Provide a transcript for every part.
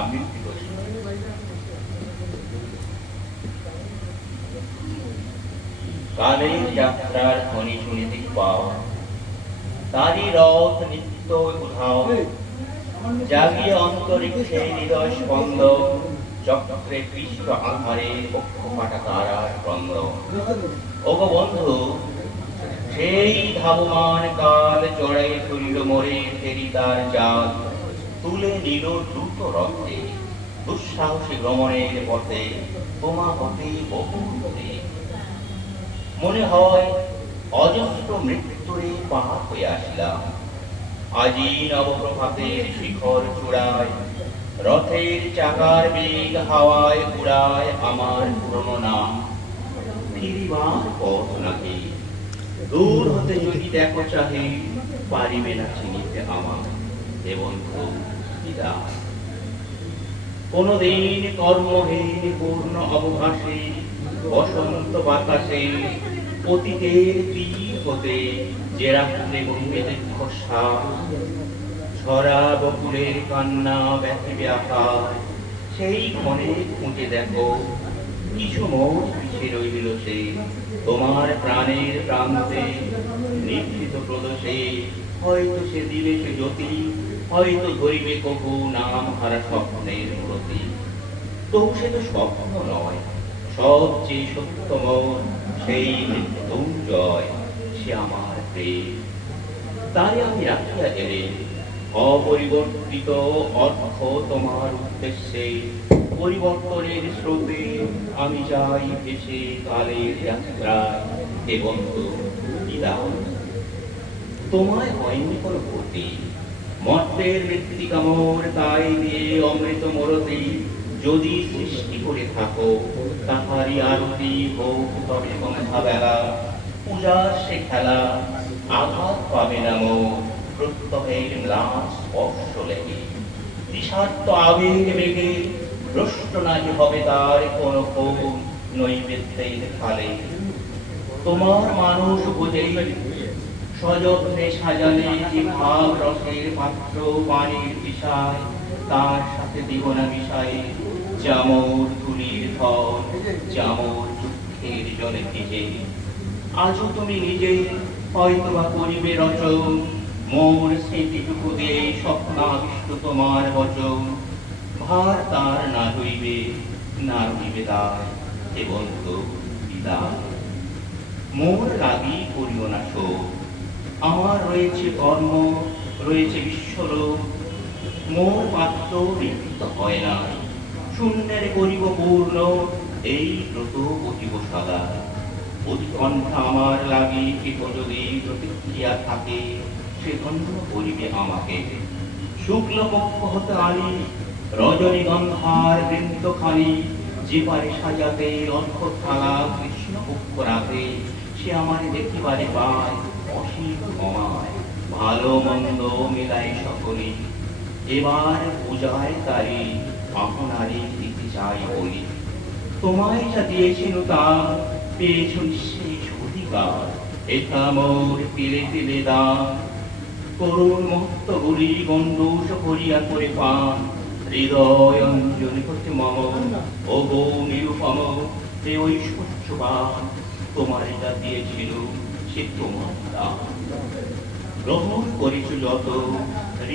আবৃত্তি করি। কালের যাত্রার ধ্বনি শুনিতে পাও, তারই রথ নিত্য উধাও, জাগিয়ে অন্তরিক্ষে হৃদয় স্পন্দ, চক্রে পৃষ্ঠ আধারে পক্ষ পাটা তারার ক্রন্দ। ওগো বন্ধু, সেই ধাবমান কাল চড়াই ধরিল মোরে ফেরি তার জাল, তুলে নিল দ্রুত রথে দুঃসাহসী ভ্রমণের পথে তোমা হতে বহু দূরে। মনে হয় অজস্র মৃত্যুরে পার হয়ে আসলাম, আজি নবপ্রভাতের শিখর চূড়ায় রথের চাকার বেগ হাওয়ায় উড়ায় আমার পুরনো নাম। ফিরিবার পথ নাহি, দূর হতে যদি দেখো চাহে, পারিবে না চিনিতে আমার হে বন্ধু বিদায়। কোনদিন কর্মহীন পূর্ণ অবকাশে বসন্ত বাতাসে অতীতের তীর হতে যে রাত্রে বহিবে খসা, ঝরা বকুলের কান্না ব্যথিবে আকার, সেই ক্ষণে খুঁজে দেখো কিছু মোর পিছে রইল সে তোমার প্রাণের প্রান্তে নিভৃত প্রদোষে। হয়তো সে দিবে সে জ্যোতি, হয়তো ধরিবে কবু নাম হারা স্বপ্নের প্রতি। তবু সে তো স্বপ্ন নয়, সবচেয়ে সত্যময় সেই মৃত্যুঞ্জয়, সে আমার প্রেম। তাই আমি রাখিয়া গেলে অপরিবর্তিত অর্থ তোমার উদ্দেশ্যে, পরিবর্তনের স্রোতে আমি যাই ভেসে কালের যাত্রায় হে বন্ধু বিদায়। তোমায় হয়নি কোনো ক্ষতি, মর্তের মৃত্তিকা মোর তাই দিয়ে অমৃত মরতি যদি সৃষ্টি করে থাকো, তাহারই আরতি হোক তবে সন্ধ্যা বেলা। পূজার সে খেলা আঘাত পাবে না মোর প্রত্যহের ম্লান স্পর্শ লেগে, নিঃস্বার্থ আবেগ বেগে ভ্রষ্ট নাহি হবে তার কোনো ক্ষোভ নৈবেদ্যের খালে। তোমার মানুষ বুঝে সযত্নে সাজালে যে ভাব রসের পাত্র পানির বিষয়, তার সাথে দিব না মিশায়ে জামর ধুলির ধন, জামর দুঃখের জলে ভিজে। আজও তুমি নিজে হয়তো বা করিবে রচন, মোর স্মৃতিটুকু দিয়ে স্বপ্নাবিষ্ট তোমার বচন। ভার তার না হইবে না রইবে তার হে বন্ধু বিদায়। মোর লাগি করিও না শোক, আমার রয়েছে কর্ম, রয়েছে বিশ্বলোক। মোর পাত্র রিক্ত হয় না, শূন্যের করিব পূর্ণ এই ব্রত বহিব সদা। উৎকণ্ঠা আমার লাগি চিত যদি প্রতিক্রিয়া থাকে, সে ধন্য করিবে আমাকে। শুক্ল পক্ষ হতে আনি রজনীগন্ধার বৃন্দখানি, যে পারে সাজাতে অর্ঘ থালা কৃষ্ণ পক্ষ রাতে, সে আমার দেখিবারে পায় অসীম ক্ষমায় ভালো মন্দ মিলাই সকলে। এবার পূজায় তারি আপনারই দিতে চাই বলি, তোমায় যা দিয়েছিল তা পেয়েছ নিঃশেষ অধিকার। এটা মোর তিলে তিলে দান, করুণ মহত্বগুলি গণ্ডূষ করিয়া করে পান। হৃদয় অঞ্জলি হতে মম ও গো নিরুপম হে ঐশ্বর্যবান, তোমার যা দিয়েছিল সে তোমার দান। গ্রহণ করেছ যত,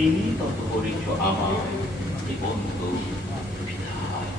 ঋণী তত করেছ আমার হে বন্ধু বিদায়।